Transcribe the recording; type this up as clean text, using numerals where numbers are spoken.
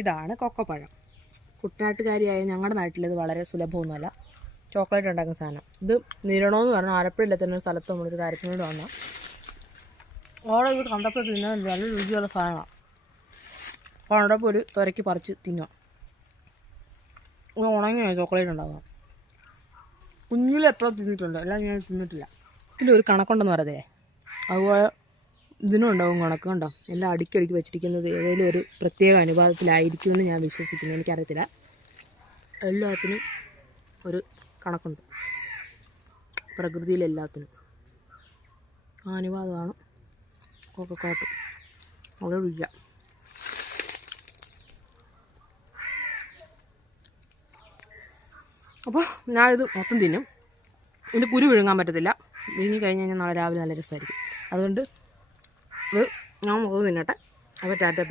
ഇതാണ് കൊക്കോപ്പഴം. കുട്ടനാട്ടുകാരിയായ ഞങ്ങളുടെ നാട്ടിൽ ഇത് വളരെ സുലഭമൊന്നുമല്ല, ചോക്ലേറ്റ് ഉണ്ടാക്കുന്ന സാധനം. ഇത് നിരണമെന്ന് പറഞ്ഞാൽ ആലപ്പുഴയിലെ തന്നെ ഒരു സ്ഥലത്ത് നമ്മളൊരു കാര്യത്തിന് വേണ്ടി വന്നാൽ അവിടെ ഇത് കണ്ടപ്പോൾ തിന്നാൻ നല്ല രുചിയുള്ള സാധനമാണ്. കണ്ടപ്പോൾ ഒരു തുരക്കി പറിച്ച് തിന്നുക. ഇത് ഉണങ്ങിയ ചോക്ലേറ്റ് ഉണ്ടാകുക. കുഞ്ഞിലെപ്പോഴും തിന്നിട്ടുണ്ട്, എല്ലാം ഞാൻ തിന്നിട്ടില്ല. ഇതിലൊരു കണക്കുണ്ടെന്ന് പറയതേ, അതുപോലെ ഇതിനും ഉണ്ടാവും കണക്ക്. കണ്ടോ, എല്ലാം അടുക്കി വെച്ചിരിക്കുന്നത് ഏതെങ്കിലും ഒരു പ്രത്യേക അനുപാതത്തിലായിരിക്കുമെന്ന് ഞാൻ വിശ്വസിക്കുന്നു. എനിക്കറിയത്തില്ല, എല്ലാത്തിനും ഒരു കണക്കുണ്ട്. പ്രകൃതിയിലെല്ലാത്തിനും ആ അനുപാതമാണ് കൊക്കക്കോട്ട്. അവിടെ രുചിയ. അപ്പോൾ ഞാനിത് മൊത്തം തിന്നും. ഇതിൻ്റെ കുരു വിഴുങ്ങാൻ പറ്റത്തില്ല. വിഴുങ്ങി കഴിഞ്ഞ് കഴിഞ്ഞാൽ നാളെ രാവിലെ നല്ല രസമായിരിക്കും. അതുകൊണ്ട് ഇത് ഞാൻ മുഖത്ത് തിന്നട്ടെ. അപ്പോൾ ടാറ്റ ബൈ.